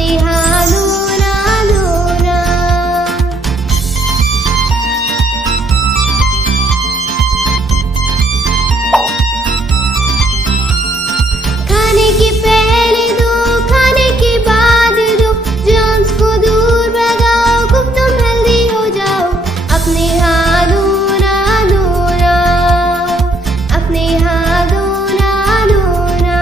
अपने यहाँ धोना धोना। खाने के पहले दो, खाने के बाद दो, जर्म्स को दूर भगाओ, खूब तुम हेल्दी हो जाओ। अपने यहाँ धोना धोना, अपने यहाँ धोना धोना।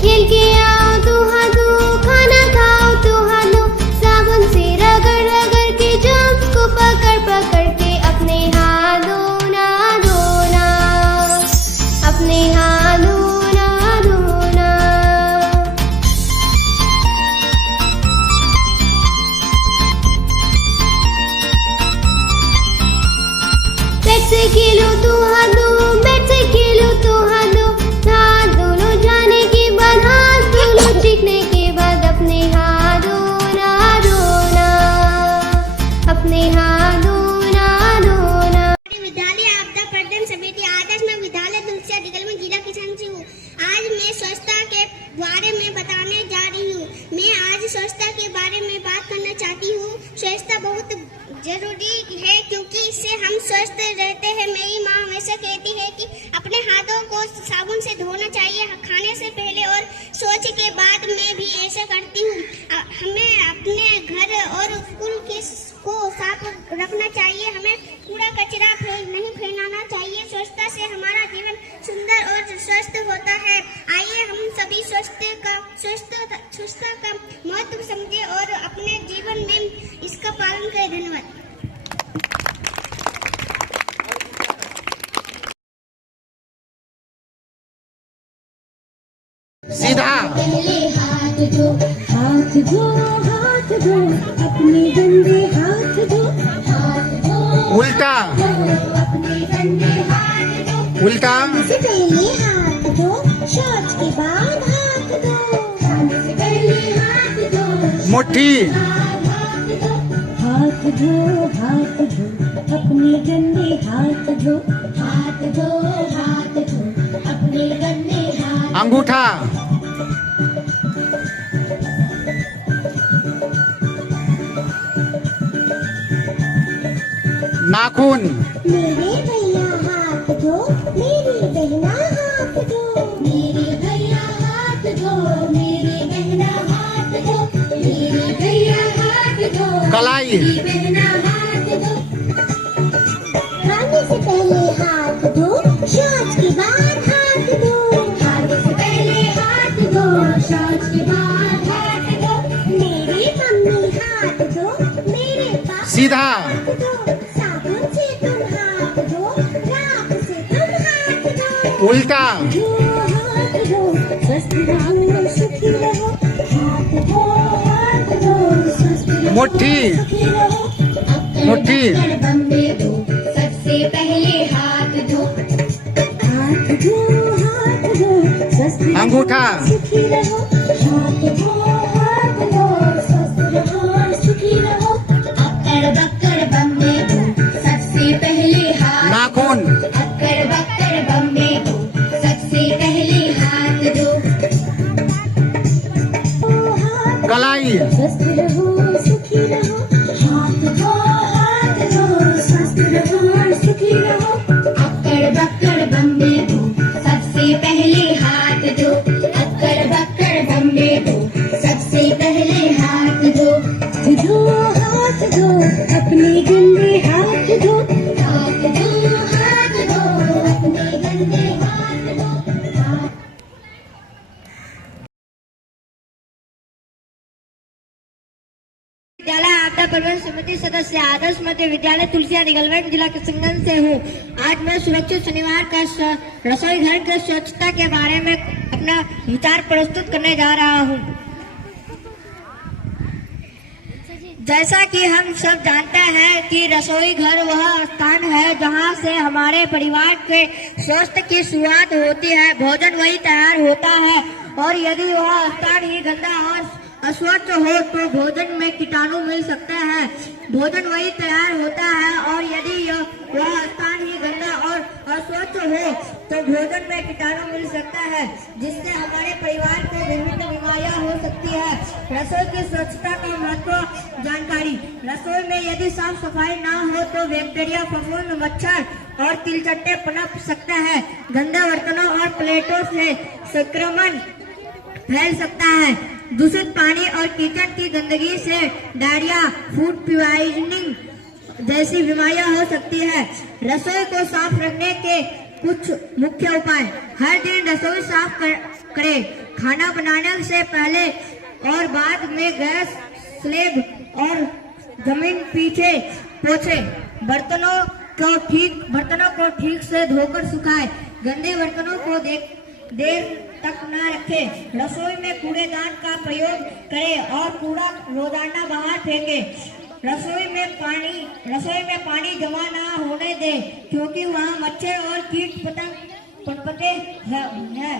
खेल के आओ तो हाथ धो, खाना खाओ तो हाथ धो, साबुन से रगड़ रगड़ के जर्म्स को पकड़ पकड़ के। अपने हाथ धोना धोना, अपने हाथ धोना धोना। बेड से खेलो तो हाथ धो, बेड से खेलो तो हाथ धो, हाथ दोनों जाने के बाद, हाथ दोनों चीखने के बाद। अपने हाथ धोना धोना, अपने हाथ धोना धोना। विद्यालय आपदा पर्यटन समिति आदर्श में विद्यालय तुलसिया दिगल में जिला किसान से हूँ। आज मैं स्वच्छता के बारे में बताने जा रही हूँ। मैं आज स्वच्छता के बारे में बात करना चाहती हूँ। स्वच्छता बहुत जरूरी है क्योंकि इससे हम स्वस्थ रहते हैं। मेरी माँ हमेशा कहती है कि अपने हाथों को साबुन से धोना चाहिए खाने से पहले और शौच के बाद। मैं भी ऐसा करती हूँ। हमें अपने घर और स्कूल को साफ रखना चाहिए। हमें कूड़ा कचरा नहीं फैलाना चाहिए। स्वच्छता से हमारा जीवन सुंदर और स्वस्थ होता है। आइए हम सभी स्वच्छता का महत्व समझें और अपने जीवन में इसका पालन करें। धन्यवाद। सीधा पहले हाथ धो, हाथ धो, हाथ धो, अपने गंदे हाथ धो, हाथ धो। उल्टा अपने गंदे हाथ धो। उल्टा से पहले हाथ धो, शौच के बाद हाथ धो, खाने से पहले हाथ धो। मुट्ठी हाथ धो, हाथ धो, हाथ धो, अपने गंदे हाथ धो, हाथ धो, हाथ धो, अपने गंदे हाथ। अंगूठा नाखून मेरे भैया हाथ धो, मेरी बहना हाथ धो, मेरे भैया हाथ धो, मेरे बहना हाथ धो, मेरे भैया हाथ धो, कलाई मेरी बहना हाथ धो। खाने से पहले हाथ धो, शौच के बाद हाथ धो, खाने से पहले हाथ धो, शौच के बाद हाथ धो। मेरी मम्मी हाथ धो, मेरे पापा सीधा हाथ धो, साबुन से तुम हाथ धो, राख से तुम हाथ धो। उल्टा धो हाथ धो, स्वस्थ रहो सुखी रहो, हाथ धो स्वस्थ रहो मुट्ठी सुखी रहो। मुट्ठी बम्बे धो, सबसे पहले हाथ धो, हाथ धो, हाथ धो, स्वस्थ रहो अंगूठा सुखी रहो, हाथ धो स्वस्थ रहो सुखी रहो। अक्कर बक्कर बम्बे धो, सबसे पहले हाथ। नाखून अक्कर बक्कर बम्बे धो, सबसे पहले हाथ धो। कलाई स्वस्थ रहो सुखी रहो, हाथ धो स्वस्थ रहो सुखी रहो। अक्कर बक्कर बम्बे धो, सबसे पहले हाथ धो, अक्कर बक्कर बम्बे धो, सबसे पहले हाथ धो। धो हाथ धो, अपने गंदे हाथ धो, हाथ धो, अपने गंदे हाथ धो। विद्यालय आपदा प्रबंधन समिति सदस्य आदर्श मध्य विद्यालय तुलसिया दिगलगढ़ जिला किशनगंज से हूँ। आज मैं सुरक्षित शनिवार का रसोई घर की स्वच्छता के बारे में अपना विचार प्रस्तुत करने जा रहा हूँ। जैसा कि हम सब जानते हैं कि रसोई घर वह स्थान है जहाँ से हमारे परिवार के स्वास्थ्य की शुरुआत होती है। भोजन वही तैयार होता है और यदि वह स्थान ही गंदा और अस्वच्छ हो तो भोजन में कीटाणु मिल सकते हैं। भोजन वही तैयार होता है और यदि वह स्थान ही तो भोजन में कीटाणु मिल सकता है, जिससे हमारे परिवार को विभिन्न बीमारियां हो सकती है। रसोई की स्वच्छता का महत्व जानकारी। रसोई में यदि साफ सफाई ना हो तो बैक्टीरिया, फफूंद, मच्छर और तिलचट्टे पनप सकता है। गंदे बर्तनों और प्लेटों से संक्रमण फैल सकता है। दूषित पानी और किचन की गंदगी से डायरिया, फूड पॉइजनिंग जैसी बीमारियां हो सकती है। रसोई को साफ रखने के कुछ मुख्य उपाय। हर दिन रसोई साफ करें। खाना बनाने से पहले और बाद में गैस स्लेब और जमीन पीछे पोंछें। बर्तनों को ठीक से धोकर सुखाएं। गंदे बर्तनों को देर तक न रखें। रसोई में कूड़ेदान का प्रयोग करें और कूड़ा रोजाना बाहर फेंकें। रसोई में पानी जमा ना होने दें, क्योंकि वहाँ मच्छर और कीट पतंग पनपते हैं।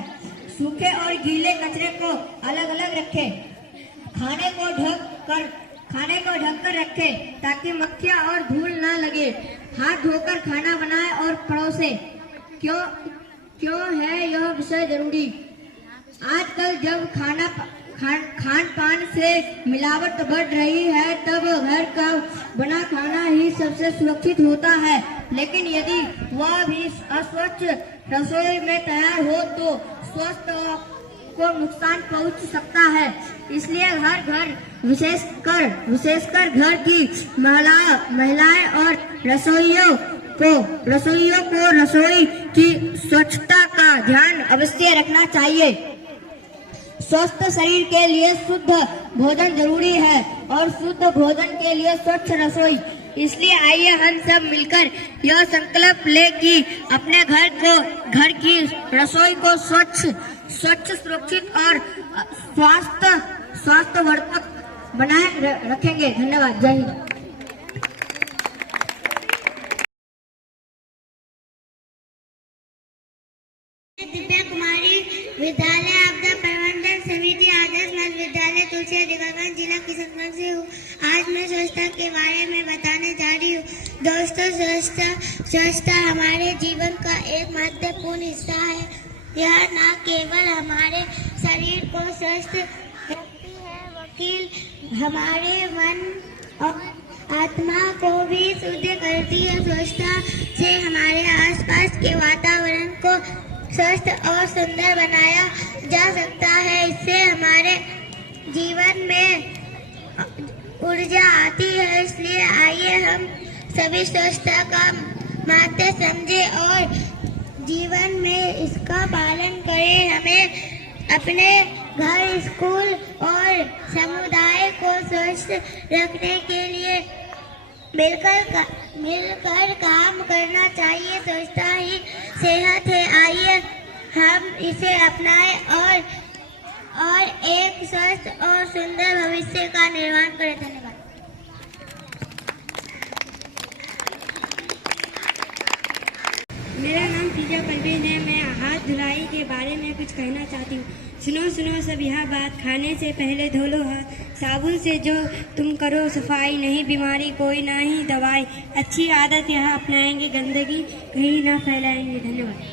सूखे और गीले कचरे को अलग अलग रखें। खाने को ढक कर रखें ताकि मक्खियाँ और धूल न लगे। हाथ धोकर खाना बनाएं और परोसें। क्यों है यह विषय जरूरी? आजकल जब खान पान से मिलावट बढ़ रही है, तब घर का बना खाना ही सबसे सुरक्षित होता है। लेकिन यदि वह भी अस्वच्छ रसोई में तैयार हो तो स्वास्थ्य को नुकसान पहुंच सकता है। इसलिए हर घर, विशेषकर घर की महिलाएं और रसोइयों को रसोई की स्वच्छता का ध्यान अवश्य रखना चाहिए। स्वस्थ शरीर के लिए शुद्ध भोजन जरूरी है और शुद्ध भोजन के लिए स्वच्छ रसोई। इसलिए आइए हम सब मिलकर यह संकल्प ले कि अपने घर की रसोई को स्वच्छ, सुरक्षित और स्वास्थ्यवर्धक बनाए रखेंगे। धन्यवाद। जय हिंद। दिव्या कुमारी, विद्यालय आपदा प्रबंधन समिति आदर्श मध्य विद्यालय तुलसिया डिगलगंज, जिला किशनगंज से हूँ। आज मैं स्वच्छता के बारे में बताने जा रही हूँ। दोस्तों, स्वच्छता हमारे जीवन का एक महत्वपूर्ण हिस्सा है। यह न केवल हमारे शरीर को स्वस्थ रखती है, बल्कि हमारे मन और आत्मा को भी शुद्ध करती है। स्वच्छता से हमारे आसपास के वातावरण को स्वस्थ और सुंदर बनाया जा सकता है। इससे हमारे जीवन में ऊर्जा आती है। इसलिए आइए हम सभी स्वच्छता का महत्व समझें और जीवन में इसका पालन करें। हमें अपने घर, स्कूल और समुदाय को स्वच्छ रखने के लिए मिलकर काम करना चाहिए। स्वच्छता ही सेहत है। आइए हम इसे अपनाएं और एक स्वस्थ और सुंदर भविष्य का निर्माण करें। धन्यवाद। मेरा नाम फिजा परवीन है। मैं हाथ धुलाई के बारे में कुछ कहना चाहती हूँ। सुनो सब यह बात, खाने से पहले धो लो हाथ साबुन से, जो तुम करो सफाई, नहीं बीमारी कोई ना ही दवाई। अच्छी आदत यह अपनाएंगे, गंदगी कहीं ना फैलाएंगे। धन्यवाद।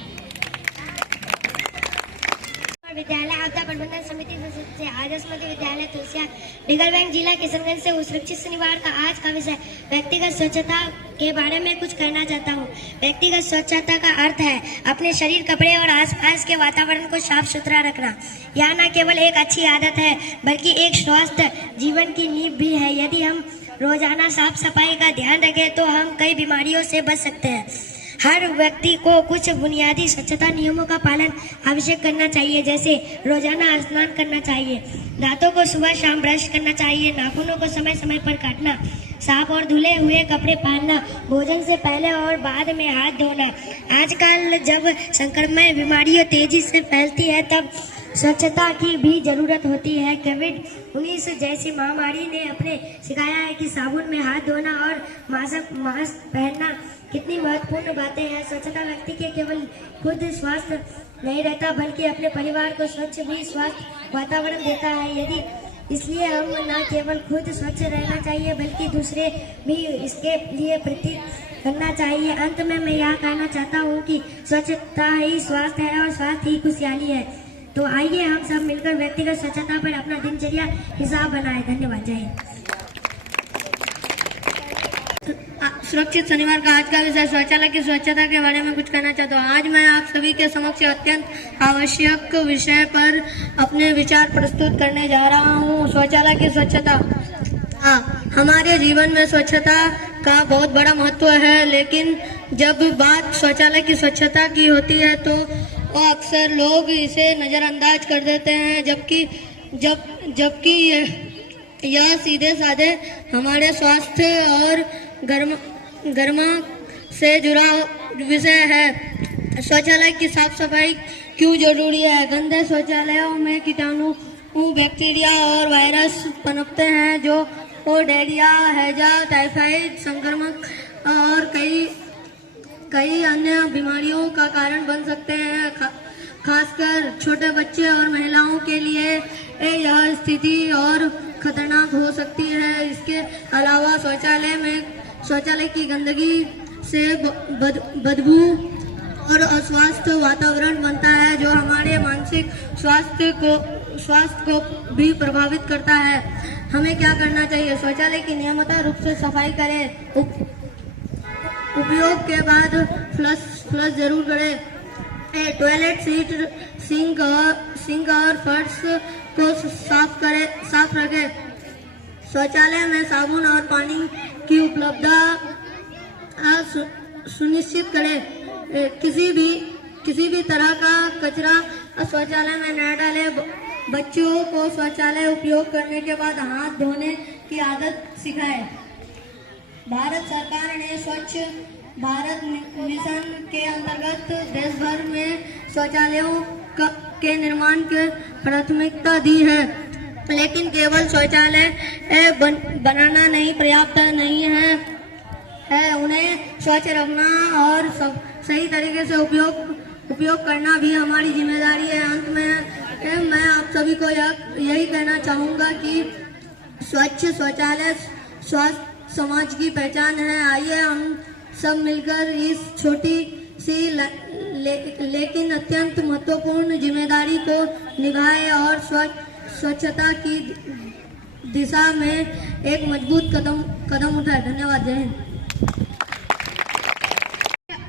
विद्यालय आपदा प्रबंधन समिति से आदर्श मध्य विद्यालय तुलसिया डिगलगंज, जिला किशनगंज से सुरक्षित शनिवार का आज का विषय व्यक्तिगत स्वच्छता के बारे में कुछ कहना चाहता हूँ। व्यक्तिगत स्वच्छता का अर्थ है अपने शरीर, कपड़े और आसपास के वातावरण को साफ सुथरा रखना। यह न केवल एक अच्छी आदत है, बल्कि एक स्वस्थ जीवन की नींव भी है। यदि हम रोजाना साफ सफाई का ध्यान रखें तो हम कई बीमारियों से बच सकते हैं। हर व्यक्ति को कुछ बुनियादी स्वच्छता नियमों का पालन अवश्य करना चाहिए, जैसे रोजाना स्नान करना चाहिए, दांतों को सुबह शाम ब्रश करना चाहिए, नाखूनों को समय समय पर काटना, साफ और धुले हुए कपड़े पहनना, भोजन से पहले और बाद में हाथ धोना। आजकल जब संक्रमण बीमारियां तेजी से फैलती है, तब स्वच्छता की भी जरूरत होती है। कोविड-19 जैसी महामारी ने अपने सिखाया है कि साबुन में हाथ धोना और मास्क पहनना कितनी महत्वपूर्ण बातें हैं। स्वच्छता व्यक्ति के केवल खुद स्वास्थ्य नहीं रहता, बल्कि अपने परिवार को स्वच्छ भी स्वास्थ्य वातावरण देता है। इसलिए हम न केवल खुद स्वच्छ रहना चाहिए, बल्कि दूसरे भी इसके लिए करना चाहिए। अंत में मैं यह कहना चाहता हूँ कि स्वच्छता ही स्वास्थ्य है और स्वास्थ्य ही खुशहाली है। तो आइए हम सब मिलकर व्यक्तिगत स्वच्छता पर अपना दिनचर्या हिसाब बनाएं। धन्यवाद। जय हिंद। सुरक्षित शनिवार का आज का विषय शौचालय की स्वच्छता के बारे में कुछ कहना चाहता हूँ। आज मैं आप सभी के समक्ष अत्यंत आवश्यक विषय पर अपने विचार प्रस्तुत करने जा रहा हूँ। शौचालय की स्वच्छता। हमारे जीवन में स्वच्छता का बहुत बड़ा महत्व है, लेकिन जब बात शौचालय की स्वच्छता की होती है तो अक्सर लोग इसे नज़रअंदाज कर देते हैं, जबकि यह सीधे साधे हमारे स्वास्थ्य और गर्मा से जुड़ा विषय है। शौचालय की साफ सफाई क्यों जरूरी है? गंदे शौचालयों में कीटाणु, बैक्टीरिया और वायरस पनपते हैं जो डायरिया, हैजा, टाइफाइड संक्रमक और कई अन्य बीमारियों का कारण बन सकते हैं। खासकर छोटे बच्चे और महिलाओं के लिए यह स्थिति और खतरनाक हो सकती है। इसके अलावा शौचालय की गंदगी से बदबू और अस्वस्थ वातावरण बनता है जो हमारे मानसिक स्वास्थ्य को भी प्रभावित करता है। हमें क्या करना चाहिए? शौचालय की नियमित रूप से सफाई करें। उपयोग के बाद फ्लश जरूर करें। टॉयलेट सीट, सिंक और फर्श को साफ रखें। शौचालय में साबुन और पानी की उपलब्धता सुनिश्चित करें। किसी भी तरह का कचरा शौचालय में न डालें। बच्चों को शौचालय उपयोग करने के बाद हाथ धोने की आदत सिखाएं। भारत सरकार ने स्वच्छ भारत मिशन के अंतर्गत देश भर में शौचालयों के निर्माण की प्राथमिकता दी है, लेकिन केवल शौचालय बनाना नहीं पर्याप्त नहीं है। उन्हें स्वच्छ रखना और सही तरीके से उपयोग करना भी हमारी जिम्मेदारी है। अंत में मैं आप सभी को यही कहना चाहूँगा कि स्वच्छ शौचालय स्वस्थ समाज की पहचान है। आइए हम सब मिलकर इस छोटी सी लेकिन अत्यंत महत्वपूर्ण जिम्मेदारी को निभाएं और स्वच्छता की दिशा में एक मजबूत कदम उठाएं। धन्यवाद। जय हिंद।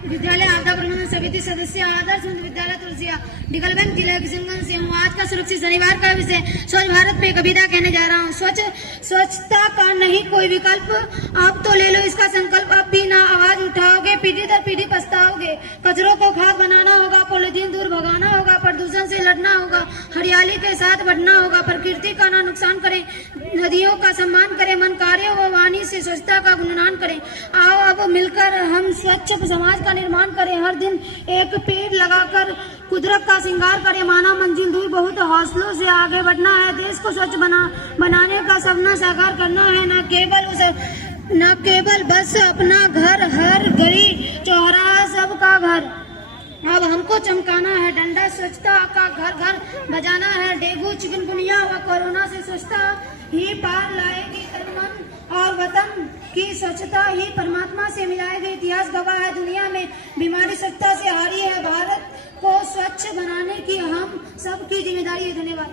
विद्यालय आपदा प्रबंधन समिति सदस्य आदर्श विद्यालय तुलसिया डिगलगंज जिला किशनगंज से हूँ। आज का सुरक्षित शनिवार का विषय स्वच्छ भारत पे कविता कहने जा रहा हूँ। स्वच्छता का नहीं कोई विकल्प, आप तो ले लो इसका संकल्प। अब भी ना आवाज उठाओगे, पीढ़ी दर पीढ़ी पछताओगे। कचरों को खाद बनाना होगा, पॉलीथीन दूर भगाना होगा, प्रदूषण से लड़ना होगा, हरियाली के साथ बढ़ना होगा, प्रकृति का ना नुकसान करें, नदियों का सम्मान करें, मन कार्यों व वाणी से स्वच्छता का गुणगान करें। आओ अब मिलकर हम स्वच्छ समाज का निर्माण करें। हर दिन एक पेड़ लगाकर कुदरत का श्रृंगार करें। माना मंजिल दूर बहुत हौसलों से आगे बढ़ना है। देश को स्वच्छ बनाने का सपना साकार करना है। न केवल बस अपना घर, हर गली चौराहा सबका घर। अब हमको चमकाना है डंडा, स्वच्छता का घर घर बजाना है। डेंगू, चिकनगुनिया व कोरोना से स्वच्छता ही पार लाएगी तन मन और वतन की स्वच्छता ही परमात्मा से मिलाएगी। इतिहास गवाह है, दुनिया में बीमारी स्वच्छता से हारी है। भारत को स्वच्छ बनाने की हम सबकी जिम्मेदारी है। धन्यवाद।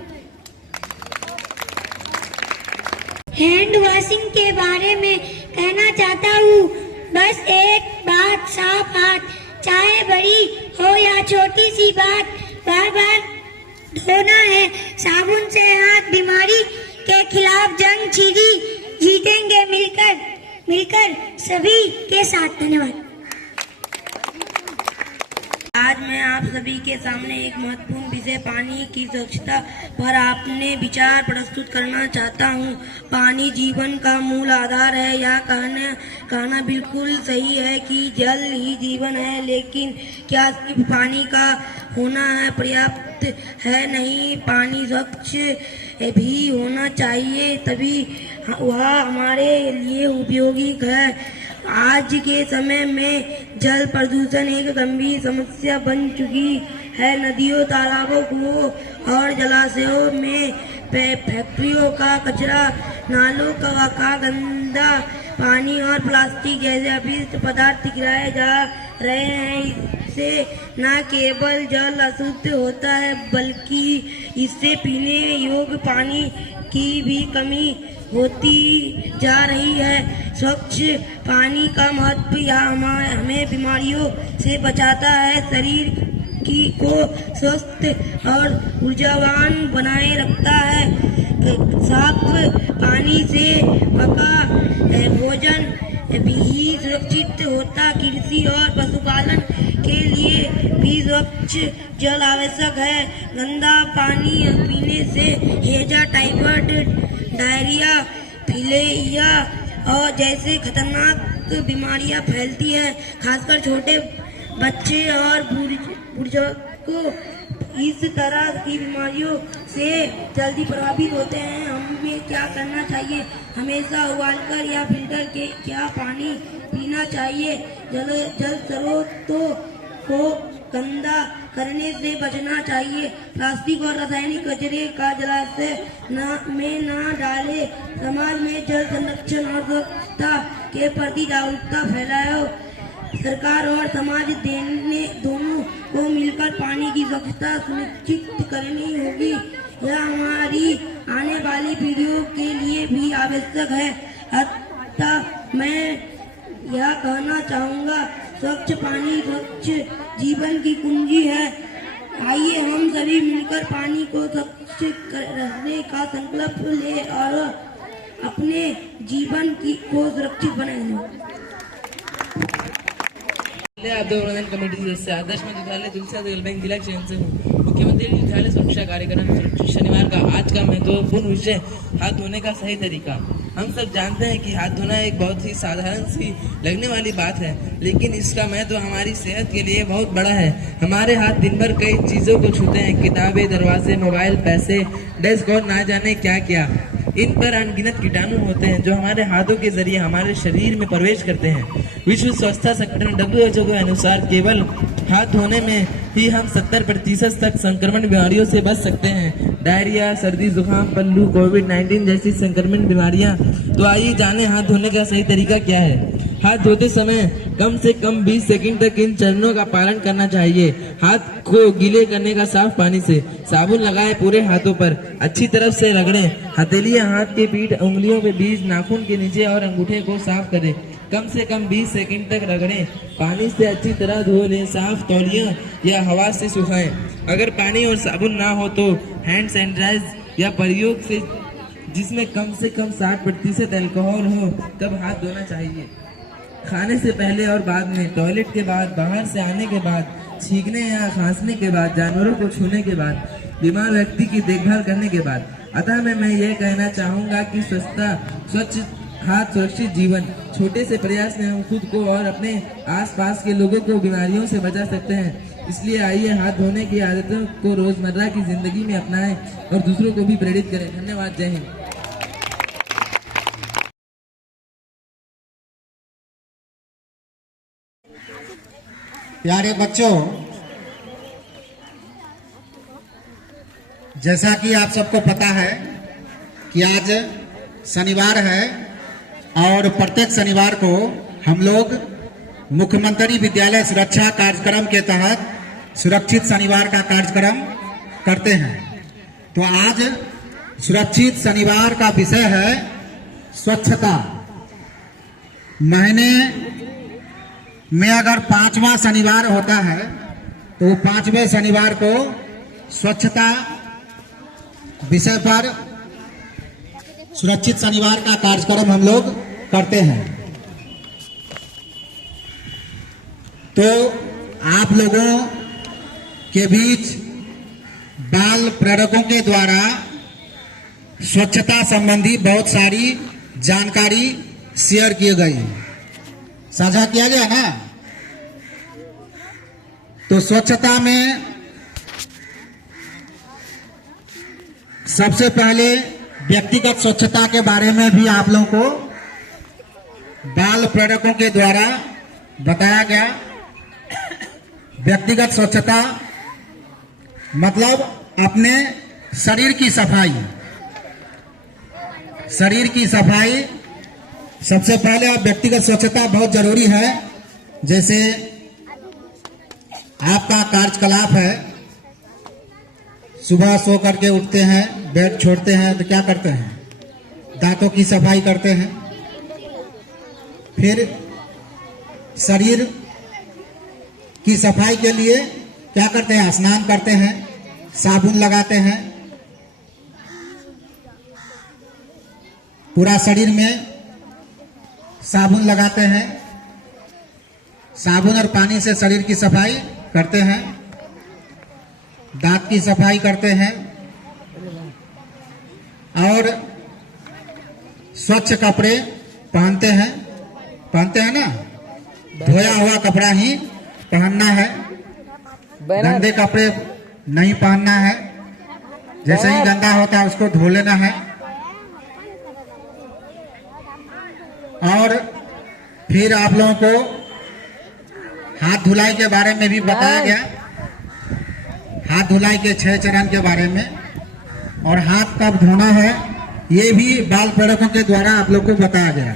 हैंड वॉशिंग के बारे में कहना चाहता हूँ। बस एक बात, साफ हाथ, चाहे बड़ी हो या छोटी सी बात, बार बार धोना है साबुन से हाथ। बीमारी के खिलाफ जंग जीतेंगे मिलकर सभी के साथ। धन्यवाद। आज मैं आप सभी के सामने एक महत्वपूर्ण विषय पानी की स्वच्छता पर अपने विचार प्रस्तुत करना चाहता हूँ। पानी जीवन का मूल आधार है। यह कहना बिल्कुल सही है कि जल ही जीवन है, लेकिन क्या सिर्फ पानी का होना है पर्याप्त है? नहीं, पानी स्वच्छ भी होना चाहिए, तभी वह हमारे लिए उपयोगी है। आज के समय में जल प्रदूषण एक गंभीर समस्या बन चुकी है। नदियों, तालाबों, कुओं और जलाशयों में फैक्ट्रियों का कचरा, नालों का गंदा पानी और प्लास्टिक जैसे अपशिष्ट पदार्थ गिराए जा रहे हैं। इससे न केवल जल अशुद्ध होता है बल्कि इससे पीने योग्य पानी की भी कमी होती जा रही है। स्वच्छ पानी का महत्व यह हमें बीमारियों से बचाता है, शरीर को स्वस्थ और ऊर्जावान बनाए रखता है। साफ पानी से पका भोजन भी सुरक्षित होता। कृषि और पशुपालन के लिए भी स्वच्छ जल आवश्यक है। गंदा पानी पीने से हैजा, टाइफाइड, डायरिया, फिलेरिया और जैसे खतरनाक बीमारियां फैलती है। खासकर छोटे बच्चे और बुजुर्ग को इस तरह की बीमारियों से जल्दी प्रभावित होते हैं। हमें क्या करना चाहिए? हमेशा उबालकर या फिल्टर के क्या पानी पीना चाहिए। जल स्रोतों को गंदा करने से बचना चाहिए। प्लास्टिक और रासायनिक कचरे का जलाशय में न डालें। समाज में जल संरक्षण और स्वच्छता के प्रति जागरूकता फैलाओ। सरकार और समाज दोनों को मिलकर पानी की स्वच्छता सुनिश्चित करनी होगी। यह हमारी आने वाली पीढ़ियों के लिए भी आवश्यक है। अतः मैं यह कहना चाहूँगा, स्वच्छ पानी स्वच्छ जीवन की कुंजी है। आइए हम सभी मिलकर पानी को स्वच्छ रखने का संकल्प लें और अपने जीवन को सुरक्षित बनाएं। प्रबंधन कमेटी सदस्य आदर्श मध्य विद्यालय तुलसिया दिगलबैंक जिला चयन से हूँ। मुख्यमंत्री विद्यालय सुरक्षा कार्यक्रम सुरक्षित शनिवार का आज का महत्वपूर्ण विषय हाथ धोने का सही तरीका। हम सब जानते हैं कि हाथ धोना एक बहुत ही साधारण सी लगने वाली बात है, लेकिन इसका महत्व हमारी सेहत के लिए बहुत बड़ा है। हमारे हाथ दिन भर कई चीजों को छूते हैं, किताबें, दरवाजे, मोबाइल, पैसे, डेस्क और ना जाने क्या क्या। इन पर अनगिनत कीटाणु होते हैं जो हमारे हाथों के जरिए हमारे शरीर में प्रवेश करते हैं। विश्व स्वास्थ्य संगठन WHO के अनुसार केवल हाथ धोने में ही हम 70% तक संक्रमण बीमारियों से बच सकते हैं। डायरिया, सर्दी, जुकाम, पल्लू, कोविड-19 जैसी संक्रमण बीमारियां। तो आइए जाने हाथ धोने का सही तरीका क्या है। हाथ धोते समय कम से कम 20 सेकंड तक इन चरणों का पालन करना चाहिए। हाथ को गीले करने का साफ पानी से साबुन लगाएं, पूरे हाथों पर अच्छी तरह से रगड़ें। हथेली हाथ के पीठ, उंगलियों के बीच, नाखून के नीचे और अंगूठे को साफ करें। कम से कम 20 सेकंड तक रगड़ें। पानी से अच्छी तरह धो लें। साफ तौलिया या हवा से सुखाएं। अगर पानी और साबुन ना हो तो हैंड सैनिटाइजर या प्रयोग से जिसमें कम से कम 60% अल्कोहल हो तब हाथ धोना चाहिए। खाने से पहले और बाद में, टॉयलेट के बाद, बाहर से आने के बाद, छींकने या खांसने के बाद, जानवरों को छूने के बाद, बीमार व्यक्ति की देखभाल करने के बाद। अतः मैं यह कहना चाहूँगा कि स्वच्छ हाथ सुरक्षित जीवन। छोटे से प्रयास में हम खुद को और अपने आसपास के लोगों को बीमारियों से बचा सकते हैं। इसलिए आइए हाथ धोने की आदतों को रोजमर्रा की जिंदगी में अपनाएं और दूसरों को भी प्रेरित करें। धन्यवाद। जय हिंद। प्यारे बच्चों, जैसा कि आप सबको पता है कि आज शनिवार है और प्रत्येक शनिवार को हम लोग मुख्यमंत्री विद्यालय सुरक्षा कार्यक्रम के तहत सुरक्षित शनिवार का कार्यक्रम करते हैं। तो आज सुरक्षित शनिवार का विषय है स्वच्छता। महीने में अगर 5वां शनिवार होता है तो 5वें शनिवार को स्वच्छता विषय पर सुरक्षित शनिवार का कार्यक्रम हम लोग करते हैं। तो आप लोगों के बीच बाल प्रेरकों के द्वारा स्वच्छता संबंधी बहुत सारी जानकारी शेयर की गई, साझा किया गया ना। तो स्वच्छता में सबसे पहले व्यक्तिगत स्वच्छता के बारे में भी आप लोगों को बाल प्रेरकों के द्वारा बताया गया। व्यक्तिगत स्वच्छता मतलब अपने शरीर की सफाई। शरीर की सफाई सबसे पहले आप व्यक्तिगत स्वच्छता बहुत जरूरी है। जैसे आपका कार्यकलाप है, सुबह सो करके उठते हैं, बेड छोड़ते हैं तो क्या करते हैं? दांतों की सफाई करते हैं। फिर शरीर की सफाई के लिए क्या करते हैं? स्नान करते हैं, साबुन लगाते हैं, पूरा शरीर में साबुन लगाते हैं। साबुन और पानी से शरीर की सफाई करते हैं, दांत की सफाई करते हैं और स्वच्छ कपड़े पहनते हैं ना। धोया हुआ कपड़ा ही पहनना है, गंदे कपड़े नहीं पहनना है। जैसे ही गंदा होता है उसको धो लेना है। और फिर आप लोगों को हाथ धुलाई के बारे में भी बताया गया, हाथ धुलाई के 6 चरण के बारे में, और हाथ कब धोना है ये भी बाल प्रेरकों के द्वारा आप लोग को बताया गया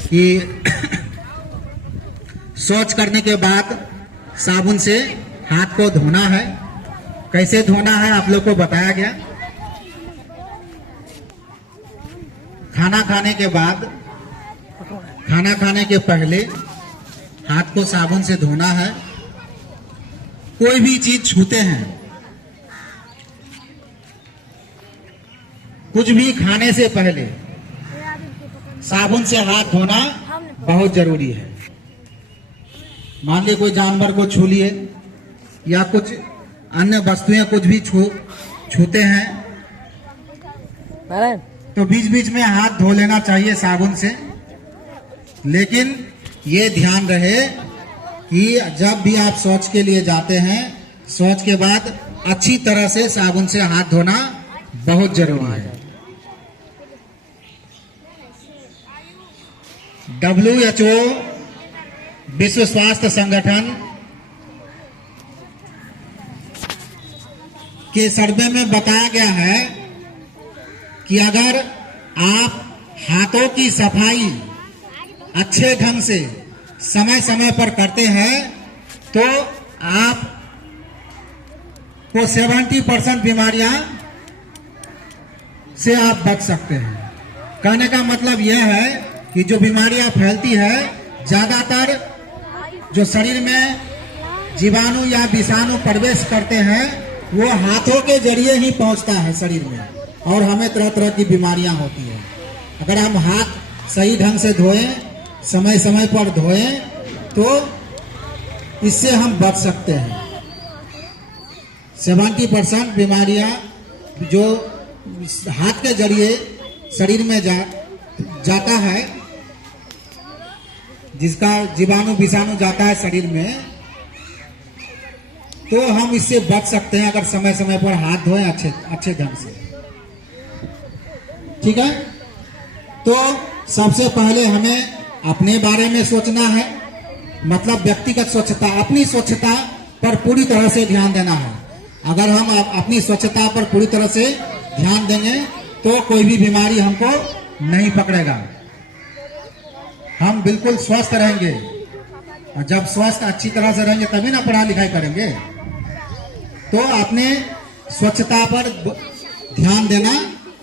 कि शौच करने के बाद साबुन से हाथ को धोना है। कैसे धोना है आप लोग को बताया गया। खाना खाने के बाद, खाना खाने के पहले हाथ को साबुन से धोना है। कोई भी चीज छूते हैं, कुछ भी खाने से पहले साबुन से हाथ धोना बहुत जरूरी है। मान लीजिए कोई जानवर को छू लिए या कुछ अन्य वस्तुएं कुछ भी छूते हैं तो बीच बीच में हाथ धो लेना चाहिए साबुन से। लेकिन ये ध्यान रहे कि जब भी आप शौच के लिए जाते हैं, शौच के बाद अच्छी तरह से साबुन से हाथ धोना बहुत जरूरी है। WHO विश्व स्वास्थ्य संगठन के सर्वे में बताया गया है कि अगर आप हाथों की सफाई अच्छे ढंग से समय समय पर करते हैं तो आप को 70% बीमारियां से आप बच सकते हैं। कहने का मतलब यह है कि जो बीमारियां फैलती है, ज्यादातर जो शरीर में जीवाणु या विषाणु प्रवेश करते हैं वो हाथों के जरिए ही पहुंचता है शरीर में, और हमें तरह तरह की बीमारियां होती है। अगर हम हाथ सही ढंग से धोएं, समय समय पर धोएं तो इससे हम बच सकते हैं। 70% बीमारियां जो हाथ के जरिए शरीर में जाता है, जिसका जीवाणु विषाणु जाता है शरीर में, तो हम इससे बच सकते हैं अगर समय समय पर हाथ धोएं अच्छे ढंग से। ठीक है, तो सबसे पहले हमें अपने बारे में सोचना है, मतलब व्यक्तिगत स्वच्छता, अपनी स्वच्छता पर पूरी तरह से ध्यान देना है। अगर हम अपनी स्वच्छता पर पूरी तरह से ध्यान देंगे तो कोई भी बीमारी हमको नहीं पकड़ेगा, हम बिल्कुल स्वस्थ रहेंगे। और जब स्वस्थ अच्छी तरह से रहेंगे तभी ना पढ़ाई लिखाई करेंगे। तो अपने स्वच्छता पर ध्यान देना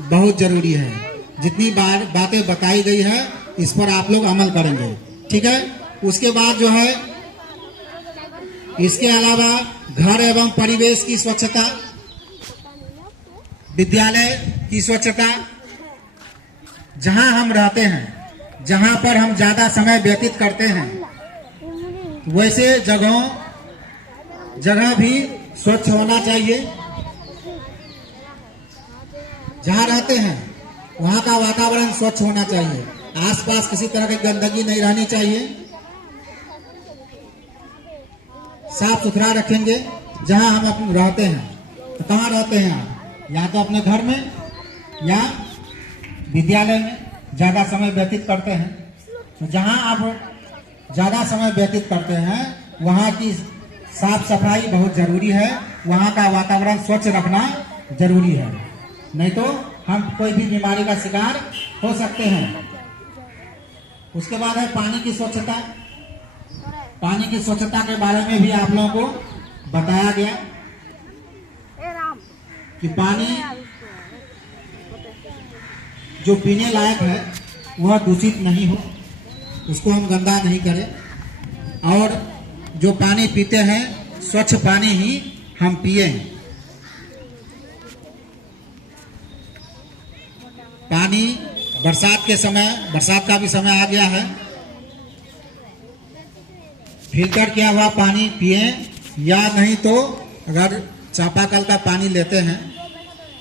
बहुत जरूरी है। जितनी बातें बताई गई है इस पर आप लोग अमल करेंगे। ठीक है, उसके बाद जो है इसके अलावा घर एवं परिवेश की स्वच्छता, विद्यालय की स्वच्छता, जहां हम रहते हैं, जहां पर हम ज्यादा समय व्यतीत करते हैं, वैसे जगह भी स्वच्छ होना चाहिए। जहां रहते हैं वहां का वातावरण स्वच्छ होना चाहिए, आसपास किसी तरह की गंदगी नहीं रहनी चाहिए, साफ सुथरा रखेंगे। जहां हम रहते हैं तो कहाँ रहते हैं आप? या तो अपने घर में या विद्यालय में ज्यादा समय व्यतीत करते हैं। तो जहां आप ज्यादा समय व्यतीत करते हैं वहां की साफ सफाई बहुत जरूरी है, वहां का वातावरण स्वच्छ रखना जरूरी है, नहीं तो हम कोई भी बीमारी का शिकार हो सकते हैं। उसके बाद है पानी की स्वच्छता। पानी की स्वच्छता के बारे में भी आप लोगों को बताया गया कि पानी जो पीने लायक है वह दूषित नहीं हो, उसको हम गंदा नहीं करें और जो पानी पीते हैं स्वच्छ पानी ही हम पिए। पानी बरसात के समय, बरसात का भी समय आ गया है, फिल्टर किया हुआ पानी पिए या नहीं तो अगर चापाकल का पानी लेते हैं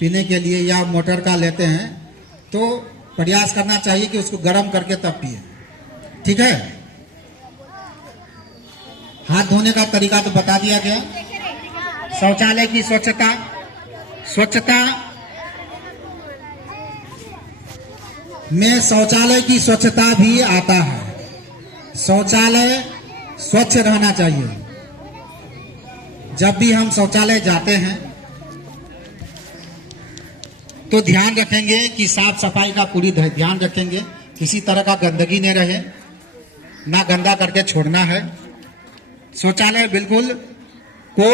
पीने के लिए या मोटर का लेते हैं तो प्रयास करना चाहिए कि उसको गर्म करके तब पिए। ठीक है। हाथ धोने का तरीका तो बता दिया गया। शौचालय की स्वच्छता, स्वच्छता में शौचालय की स्वच्छता भी आता है। शौचालय स्वच्छ रहना चाहिए। जब भी हम शौचालय जाते हैं तो ध्यान रखेंगे कि साफ सफाई का पूरी ध्यान रखेंगे, किसी तरह का गंदगी नहीं रहे, ना गंदा करके छोड़ना है। शौचालय बिल्कुल को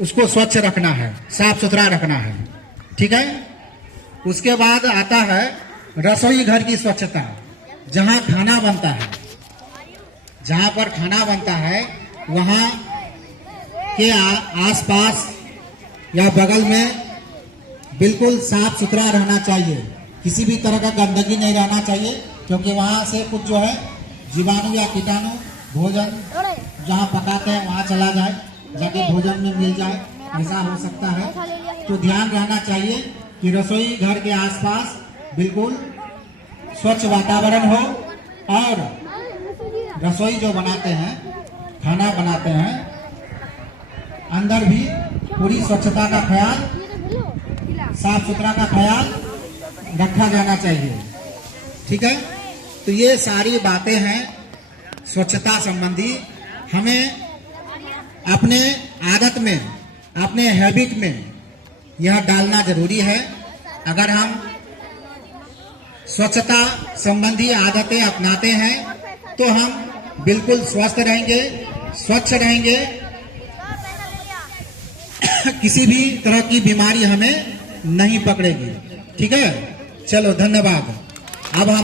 उसको स्वच्छ रखना है, साफ सुथरा रखना है। ठीक है। उसके बाद आता है रसोई घर की स्वच्छता। जहां खाना बनता है, जहां पर खाना बनता है वहां के आसपास या बगल में बिल्कुल साफ सुथरा रहना चाहिए। किसी भी तरह का गंदगी नहीं रहना चाहिए, क्योंकि वहां से कुछ जो है जीवाणु या कीटाणु भोजन जहां पकाते हैं वहां चला जाए, जाके भोजन में मिल जाए, ऐसा हो सकता है। तो ध्यान रहना चाहिए कि रसोई घर के आसपास बिल्कुल स्वच्छ वातावरण हो और रसोई जो बनाते हैं, खाना बनाते हैं, अंदर भी पूरी स्वच्छता का ख्याल, साफ सुथरा का ख्याल रखा जाना चाहिए। ठीक है। तो ये सारी बातें हैं स्वच्छता संबंधी। हमें अपने आदत में, अपने हैबिट में यह डालना जरूरी है। अगर हम स्वच्छता संबंधी आदतें अपनाते हैं तो हम बिल्कुल स्वस्थ रहेंगे, स्वच्छ रहेंगे, किसी भी तरह की बीमारी हमें नहीं पकड़ेगी। ठीक है। चलो धन्यवाद। अब हम